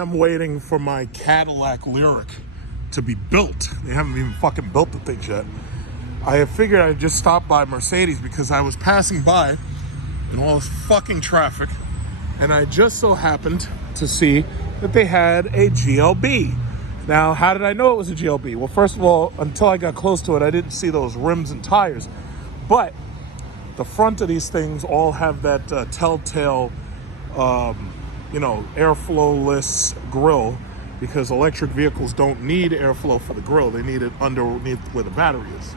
am waiting for my Cadillac Lyric to be built. They haven't even fucking built the thing yet. I figured I'd just stop by Mercedes because I was passing by in all this fucking traffic, and I just so happened to see that they had a GLB. Now, how did I know it was a GLB? Well, first of all, until I got close to it, I didn't see those rims and tires. But the front of these things all have that telltale, airflow-less grille, because electric vehicles don't need airflow for the grille. They need it underneath where the battery is.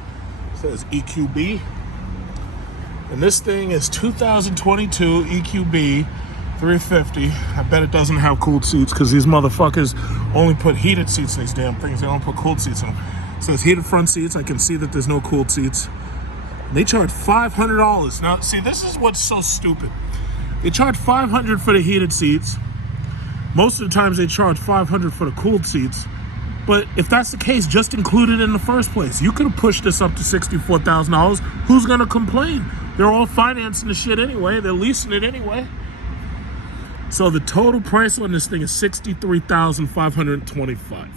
It says EQB. And this thing is 2022 EQB 350. I bet it doesn't have cooled seats because these motherfuckers only put heated seats in these damn things. They don't put cooled seats in them. It says heated front seats. I can see that there's no cooled seats. They charge $500. Now, see, this is what's so stupid. They charge $500 for the heated seats. Most of the times they charge $500 for the cooled seats. But if that's the case, just include it in the first place. You could have pushed this up to $64,000. Who's going to complain? They're all financing the shit anyway. They're leasing it anyway. So the total price on this thing is $63,525.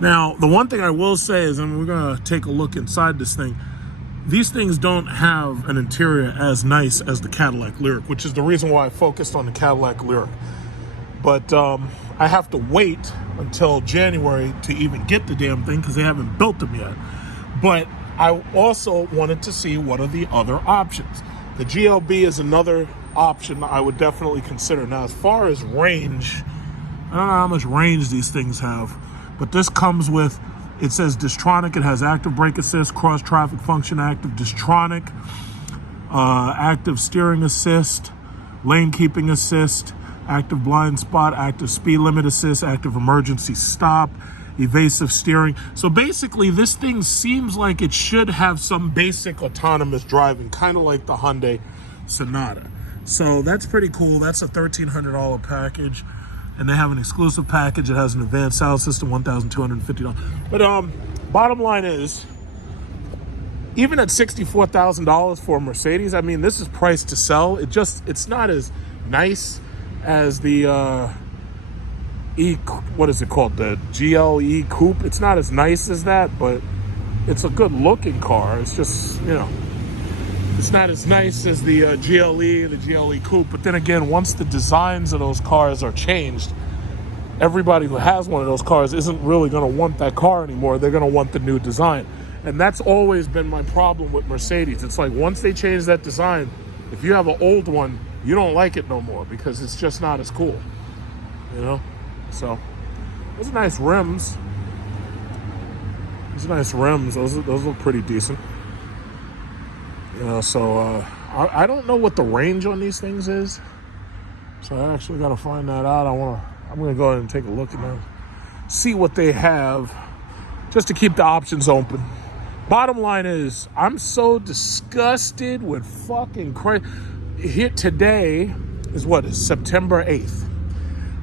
Now, the one thing I will say is, and we're going to take a look inside this thing, these things don't have an interior as nice as the Cadillac Lyric, which is the reason why I focused on the Cadillac Lyric. But I have to wait until January to even get the damn thing because they haven't built them yet. But I also wanted to see what are the other options. The GLB is another option I would definitely consider. Now, as far as range, I don't know how much range these things have, but this comes with, it says Distronic. It has active brake assist, cross traffic function, active Distronic, active steering assist, lane keeping assist, active blind spot, active speed limit assist, active emergency stop, evasive steering. So basically this thing seems like it should have some basic autonomous driving, kind of like the Hyundai Sonata. So that's pretty cool. That's a $1,300 package. And they have an exclusive package that has an advanced sound system, $1,250. But bottom line is, even at $64,000 for a Mercedes, I mean, this is priced to sell. It's not as nice as the what is it called? The GLE Coupe. It's not as nice as that, but it's a good looking car. It's just, it's not as nice as the GLE, the GLE Coupe. But then again, once the designs of those cars are changed, everybody who has one of those cars isn't really going to want that car anymore. They're going to want the new design. And that's always been my problem with Mercedes. It's like once they change that design, if you have an old one, you don't like it no more because it's just not as cool, So, those are nice rims. Those look pretty decent. So I don't know what the range on these things is. So I actually got to find that out. I'm going to go ahead and take a look at them, see what they have, just to keep the options open. Bottom line is, I'm so disgusted with fucking crazy. Here today is September 8th.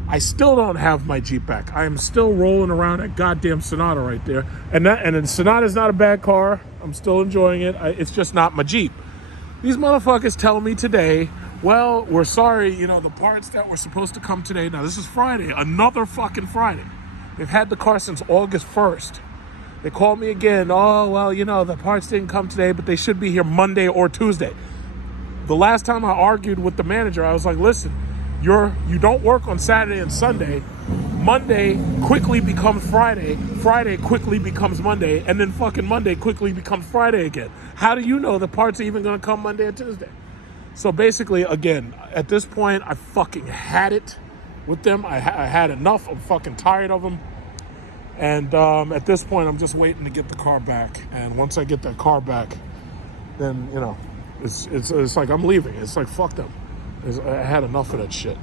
I still don't have my Jeep back. I am still rolling around that goddamn Sonata right there. And the Sonata's not a bad car. I'm still enjoying it. It's just not my Jeep. These motherfuckers tell me today, well, we're sorry, the parts that were supposed to come today. Now, this is Friday, another fucking Friday. They've had the car since August 1st. They called me again. Oh, well, the parts didn't come today, but they should be here Monday or Tuesday. The last time I argued with the manager, I was like, listen, you don't work on Saturday and Sunday. Monday quickly becomes Friday. Friday quickly becomes Monday. And then fucking Monday quickly becomes Friday again. How do you know the parts are even going to come Monday or Tuesday? So basically, again, at this point, I fucking had it with them. I had enough. I'm fucking tired of them. And at this point, I'm just waiting to get the car back. And once I get that car back, then, it's like I'm leaving. It's like, fuck them. I had enough of that shit.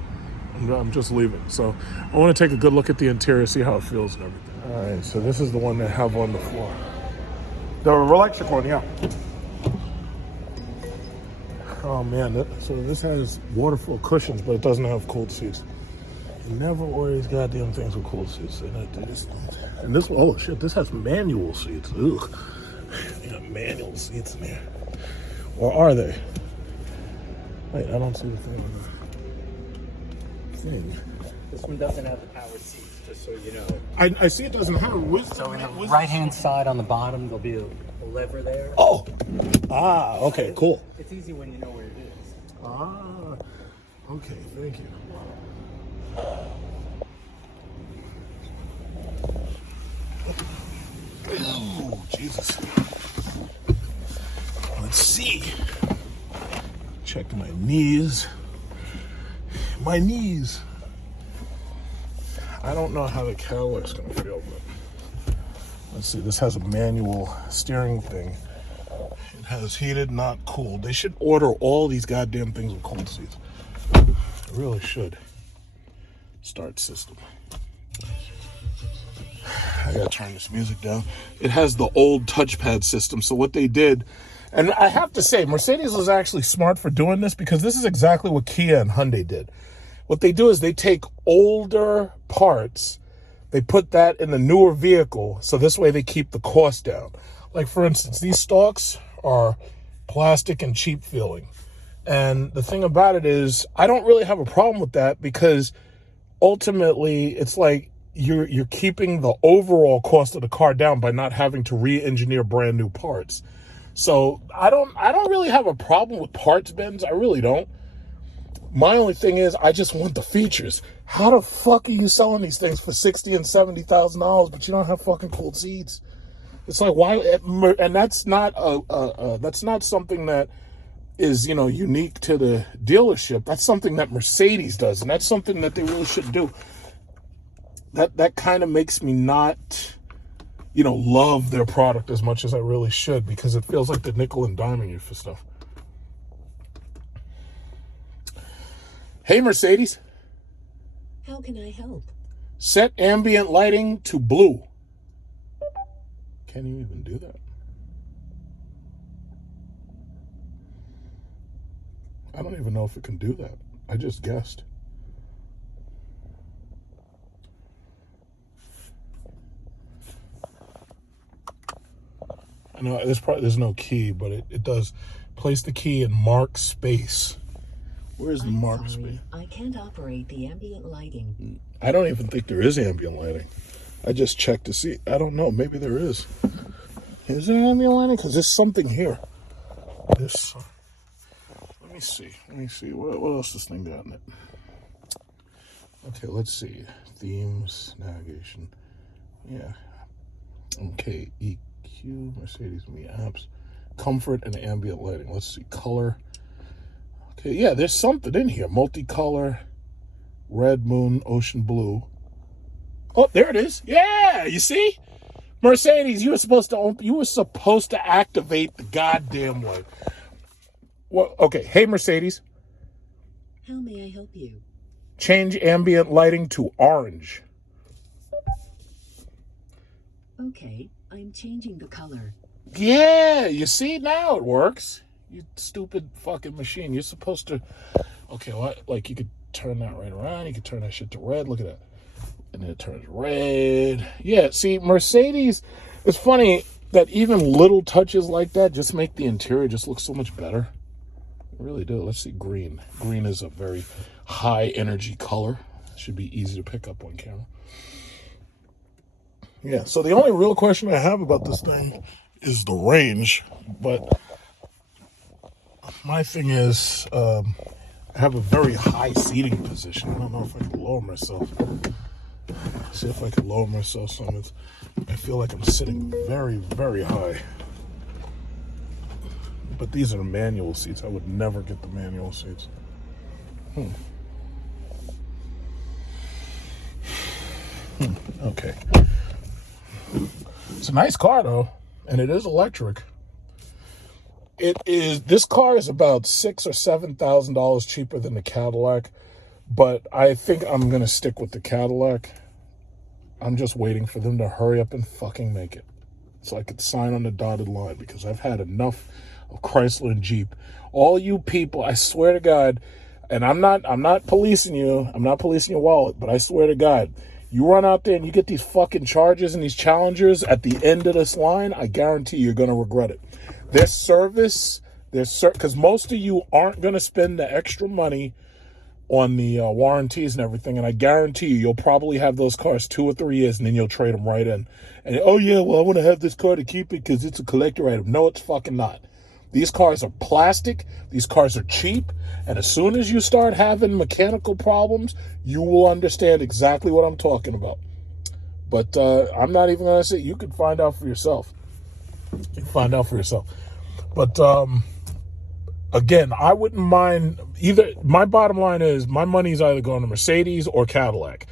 I'm just leaving. So I want to take a good look at the interior, see how it feels and everything. All right, so this is the one they have on the floor. The electric one, yeah. Oh man, so this has waterfall cushions, but it doesn't have cold seats. You never order these goddamn things with cold seats. And this, oh shit, this has manual seats. Ugh. They got manual seats in there. Or are they? Wait, I don't see the thing on there. thing. This one doesn't have the power seats, just so you know. I see it doesn't have So in the right-hand side on the bottom, there'll be a lever there. Oh! Ah, okay, cool. It's easy when you know where it is. Ah, okay, thank you. Oh, Jesus. Let's see. Check my knees. My knees. I don't know how the Cadillac's gonna feel, but let's see. This has a manual steering thing. It has heated, not cooled. They should order all these goddamn things with cold seats. They really should. Start system. I gotta turn this music down. It has the old touchpad system. So what they did, and I have to say, Mercedes was actually smart for doing this, because this is exactly what Kia and Hyundai did. What they do is they take older parts, they put that in the newer vehicle, so this way they keep the cost down. Like, for instance, these stalks are plastic and cheap feeling. And the thing about it is, I don't really have a problem with that, because ultimately it's like you're keeping the overall cost of the car down by not having to re-engineer brand new parts. So I don't really have a problem with parts bins. I really don't. My only thing is, I just want the features. How the fuck are you selling these things for $60,000 and $70,000, but you don't have fucking cooled seats? It's like, why? And that's not that's not something that is, you know, unique to the dealership. That's something that Mercedes does, and that's something that they really should do. That kind of makes me not, you know, love their product as much as I really should, because it feels like they're nickel and diming you for stuff. Hey, Mercedes. How can I help? Set ambient lighting to blue. Can you even do that? I don't even know if it can do that. I just guessed. I know there's no key, but it does. Place the key in mark space. Where's the mark space? I can't operate the ambient lighting. I don't even think there is ambient lighting. I just checked to see. I don't know. Maybe there is. Is there ambient lighting? Because there's something here. This. Let me see. What else does this thing got in it? Okay, let's see. Themes, navigation. Yeah. Okay, EQ, Mercedes Me apps, comfort, and ambient lighting. Let's see. Color. Okay, yeah, there's something in here. Multicolor, red, moon, ocean blue. Oh, there it is. Yeah, you see? Mercedes, you were supposed to activate the goddamn light. Well, okay. Hey, Mercedes. How may I help you? Change ambient lighting to orange. Okay, I'm changing the color. Yeah, you see? Now it works. You stupid fucking machine. You're supposed to... Okay, well, like, you could turn that right around. You could turn that shit to red. Look at that. And then it turns red. Yeah, see, Mercedes... It's funny that even little touches like that just make the interior just look so much better. They really do. Let's see, green. Green is a very high energy color. Should be easy to pick up on camera. Yeah, so the only real question I have about this thing is the range. But my thing is, I have a very high seating position. I don't know if I can lower myself. See if I can lower myself some. I feel like I'm sitting very, very high. But these are manual seats. I would never get the manual seats. Okay. It's a nice car, though, and it is electric. This car is about $6,000 or $7,000 cheaper than the Cadillac, but I think I'm gonna stick with the Cadillac. I'm just waiting for them to hurry up and fucking make it, so I could sign on the dotted line, because I've had enough of Chrysler and Jeep. All you people, I swear to God, and I'm not policing you. I'm not policing your wallet, but I swear to God, you run out there and you get these fucking Chargers and these Challengers at the end of this line, I guarantee you're gonna regret it. Because most of you aren't gonna spend the extra money on the warranties and everything, and I guarantee you'll probably have those cars 2 or 3 years, and then you'll trade them right in. And oh yeah, well I want to have this car to keep it because it's a collector item. No, it's fucking not. These cars are plastic. These cars are cheap. And as soon as you start having mechanical problems, you will understand exactly what I'm talking about. But I'm not even going to say, you can find out for yourself. You can find out for yourself. But again, I wouldn't mind either. My bottom line is my money's either going to Mercedes or Cadillac.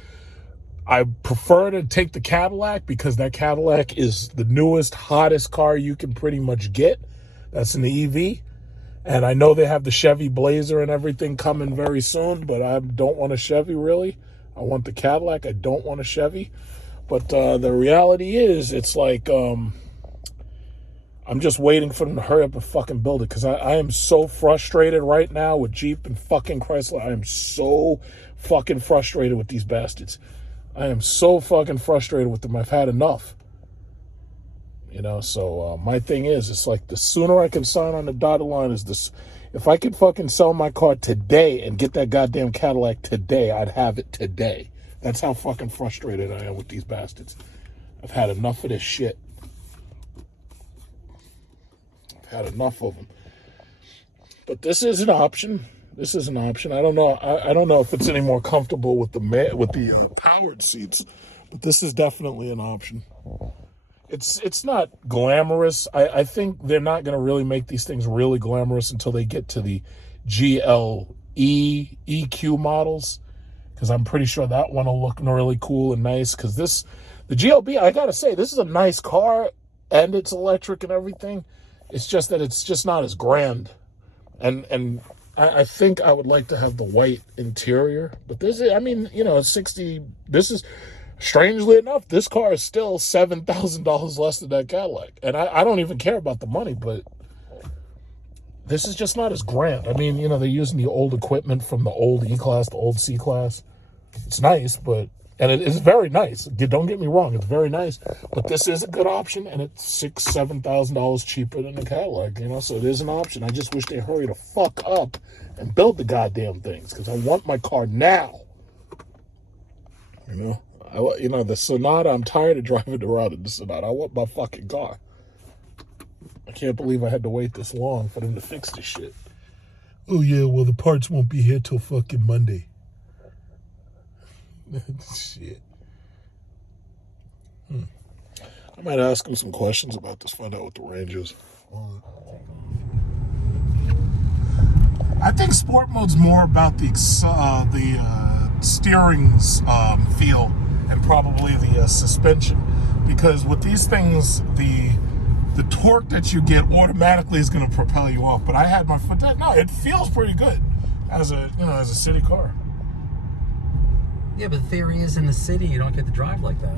I prefer to take the Cadillac because that Cadillac is the newest, hottest car you can pretty much get. That's an EV. And I know they have the Chevy Blazer and everything coming very soon, but I don't want a Chevy really. I want the Cadillac. I don't want a Chevy. But the reality is, it's like I'm just waiting for them to hurry up and fucking build it, because I am so frustrated right now with Jeep and fucking Chrysler. I am so fucking frustrated with these bastards. I am so fucking frustrated with them. I've had enough. You know, so my thing is, it's like the sooner I can sign on the dotted line is this. If I could fucking sell my car today and get that goddamn Cadillac today, I'd have it today. That's how fucking frustrated I am with these bastards. I've had enough of this shit. I've had enough of them. But this is an option. This is an option. I don't know. I don't know if it's any more comfortable with the powered seats, but this is definitely an option. It's not glamorous. I think they're not going to really make these things really glamorous until they get to the GLE EQ models, because I'm pretty sure that one will look really cool and nice. Because the GLB, I got to say, this is a nice car, and it's electric and everything. It's just that it's just not as grand. And I think I would like to have the white interior. But this is, I mean, you know, it's 60. This is... Strangely enough, this car is still $7,000 less than that Cadillac. And I don't even care about the money, but this is just not as grand. I mean, you know, they're using the old equipment from the old E-Class, the old C-Class. It's nice, and it is very nice. Don't get me wrong, it's very nice. But this is a good option, and it's $7,000 cheaper than the Cadillac, you know, so it is an option. I just wish they hurry the fuck up and build the goddamn things, because I want my car now. You know? The Sonata, I'm tired of driving around in the Sonata. I want my fucking car. I can't believe I had to wait this long for them to fix this shit. Oh, yeah, well, the parts won't be here till fucking Monday. Shit. I might ask them some questions about this, find out what the range is. I think sport mode's more about the steering's feel and probably the suspension, because with these things, the torque that you get automatically is going to propel you off. But I had my foot down. No, it feels pretty good as a city car. Yeah, but the theory is, in the city you don't get to drive like that.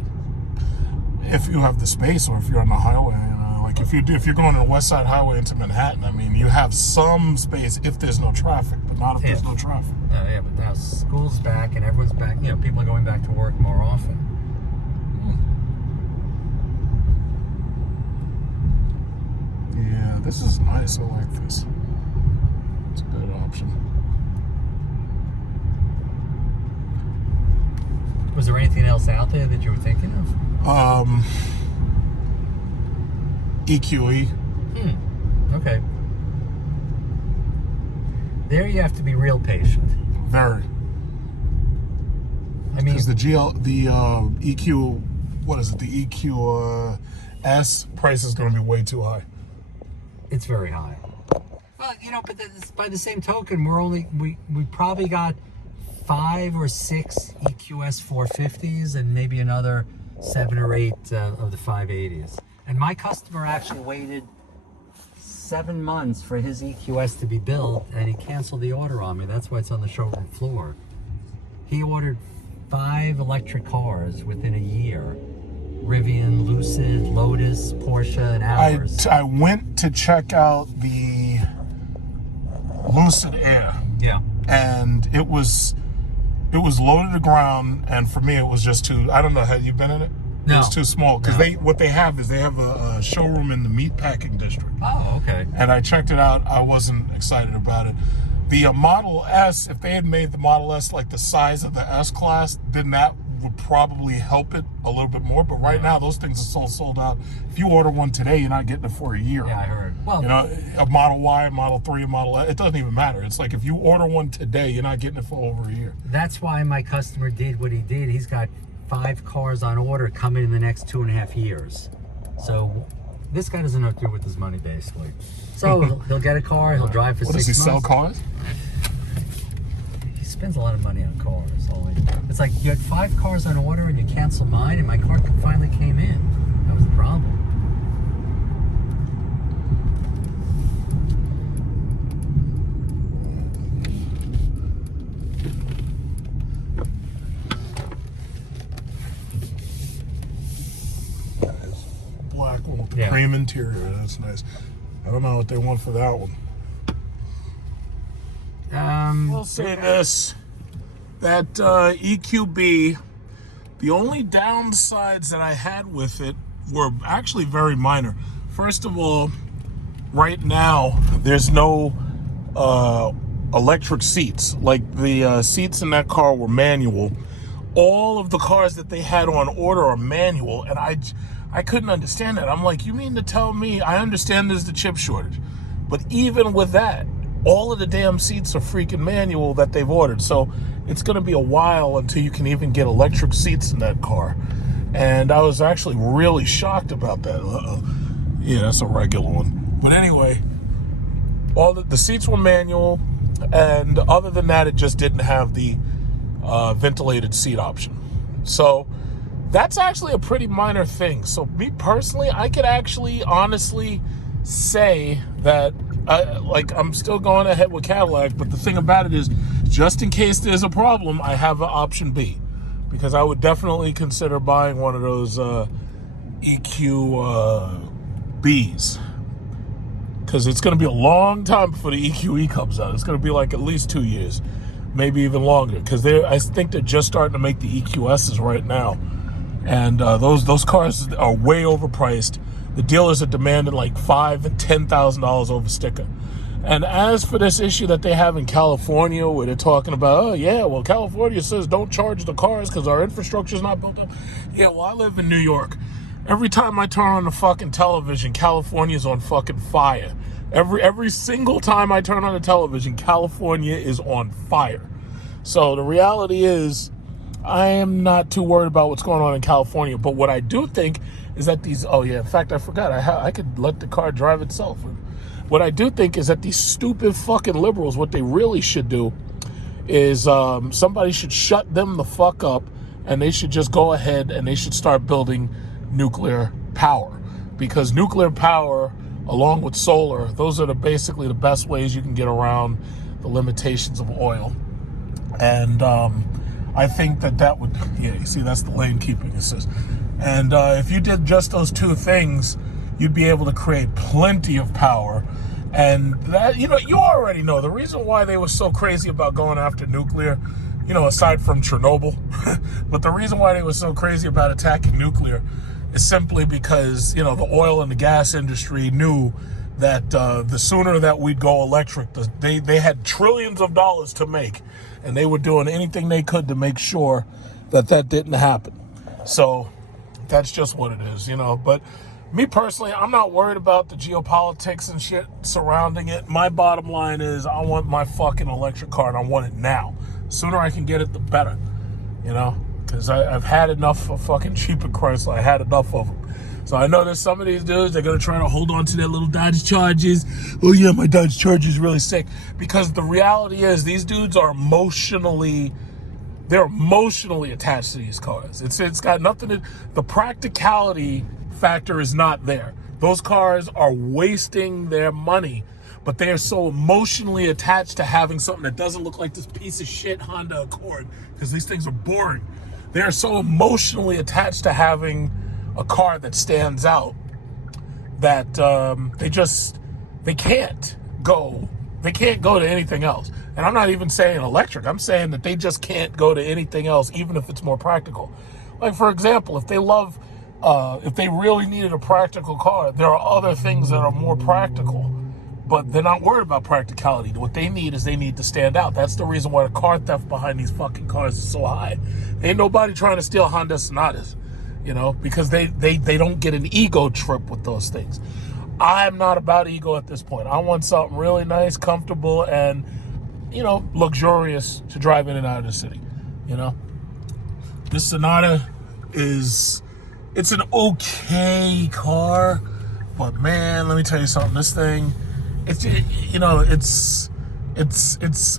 If you have the space, or if you're on the highway, you know, like if you're going on the West Side Highway into Manhattan, I mean, you have some space if there's no traffic, but not if there's no traffic. Yeah, but now school's back and everyone's back. You know, people are going back to work more often. Yeah, this is nice. I like this. It's a good option. Was there anything else out there that you were thinking of? EQE. Okay. There you have to be real patient. Very. I mean, because the EQ, what is it? The EQ S price is going to be way too high. It's very high. Well, you know, but by the same token, we probably got 5 or 6 EQS 450s and maybe another 7 or 8 of the 580s. And my customer actually waited 7 months for his EQS to be built, and he canceled the order on me. That's why it's on the showroom floor. He ordered 5 electric cars within a year. Rivian, Lucid, Lotus, Porsche, and ours. I went to check out the Lucid Air. Yeah. And it was loaded to the ground, and for me it was just too, I don't know, have you been in it? No. It was too small, because No. what they have a showroom in the meatpacking district. Oh, okay. And I checked it out. I wasn't excited about it. The Model S, if they had made the Model S like the size of the S-Class, then that would probably help it a little bit more. But right now, those things are sold out. If you order one today, you're not getting it for a year. Yeah, I heard. Well, you know, a Model Y, a Model 3, a Model S, it doesn't even matter. It's like if you order one today, you're not getting it for over a year. That's why my customer did what he did. He's got 5 cars on order coming in the next 2.5 years. So this guy doesn't know what to do with his money, basically. So he'll get a car, he'll drive for 6 months. Does he sell cars? He spends a lot of money on cars. It's like you had 5 cars on order and you canceled mine, and my car finally came in. That was the problem. Black one with the cream interior. That's nice. I don't know what they want for that one. We'll say this. That EQB, the only downsides that I had with it were actually very minor. First of all, right now, there's no electric seats. Like the seats in that car were manual. All of the cars that they had on order are manual, and I couldn't understand that. I'm like, you mean to tell me, I understand there's the chip shortage, but even with that, all of the damn seats are freaking manual that they've ordered. So it's going to be a while until you can even get electric seats in that car. And I was actually really shocked about that. Yeah, that's a regular one. But anyway, all the seats were manual, and other than that, it just didn't have the ventilated seat option. So that's actually a pretty minor thing. So me personally, I could actually honestly say that I'm still going ahead with Cadillac, but the thing about it is, just in case there's a problem, I have an option B, because I would definitely consider buying one of those EQBs, because it's going to be a long time before the EQE comes out. It's going to be like at least 2 years, maybe even longer, because I think they're just starting to make the EQSs right now, and those cars are way overpriced. The dealers are demanding like $5,000 and $10,000 over sticker. And as for this issue that they have in California, where they're talking about, oh yeah, well, California says don't charge the cars because our infrastructure is not built up. Yeah, well, I live in New York. Every time I turn on the fucking television, California's on fucking fire. Every single time I turn on the television, California is on fire. So the reality is, I am not too worried about what's going on in California. But what I do think is that in fact, I forgot. I could let the car drive itself. What I do think is that these stupid fucking liberals, what they really should do is somebody should shut them the fuck up, and they should just go ahead and they should start building nuclear power. Because nuclear power, along with solar, those are basically the best ways you can get around the limitations of oil. And I think that would, you see, that's the lane keeping assist. And if you did just those two things, you'd be able to create plenty of power. And that, you already know the reason why they were so crazy about going after nuclear, aside from Chernobyl, but the reason why they were so crazy about attacking nuclear is simply because, the oil and the gas industry knew that the sooner that we'd go electric, they had trillions of dollars to make, and they were doing anything they could to make sure that didn't happen. So that's just what it is, But me personally, I'm not worried about the geopolitics and shit surrounding it. My bottom line is I want my fucking electric car, and I want it now. The sooner I can get it, the better, because I've had enough of fucking cheap and Chrysler. I had enough of them. So I know there's some of these dudes, they're going to try to hold on to their little Dodge Chargers. Oh yeah, my Dodge Charger is really sick. Because the reality is these dudes are emotionally attached to these cars. It's got nothing to, the practicality factor is not there. Those cars are wasting their money, but they are so emotionally attached to having something that doesn't look like this piece of shit Honda Accord, because these things are boring. They are so emotionally attached to having a car that stands out that they can't go to anything else. And I'm not even saying electric. I'm saying that they just can't go to anything else, even if it's more practical. Like, for example, if they really needed a practical car, there are other things that are more practical but they're not worried about practicality. What they need is they need to stand out. That's the reason why the car theft behind these fucking cars is so high. Ain't nobody trying to steal Honda Sonatas, you know, because they don't get an ego trip with those things. I'm not about ego at this point. I want something really nice, comfortable, and, you know, luxurious to drive in and out of the city, you know. This Sonata it's an okay car, but man, let me tell you something. This thing, it's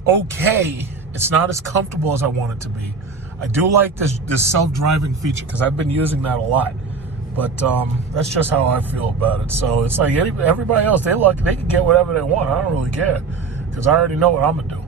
okay. It's not as comfortable as I want it to be. I do like this self-driving feature because I've been using that a lot. But that's just how I feel about it. So it's like everybody else, they can get whatever they want. I don't really care because I already know what I'm gonna do.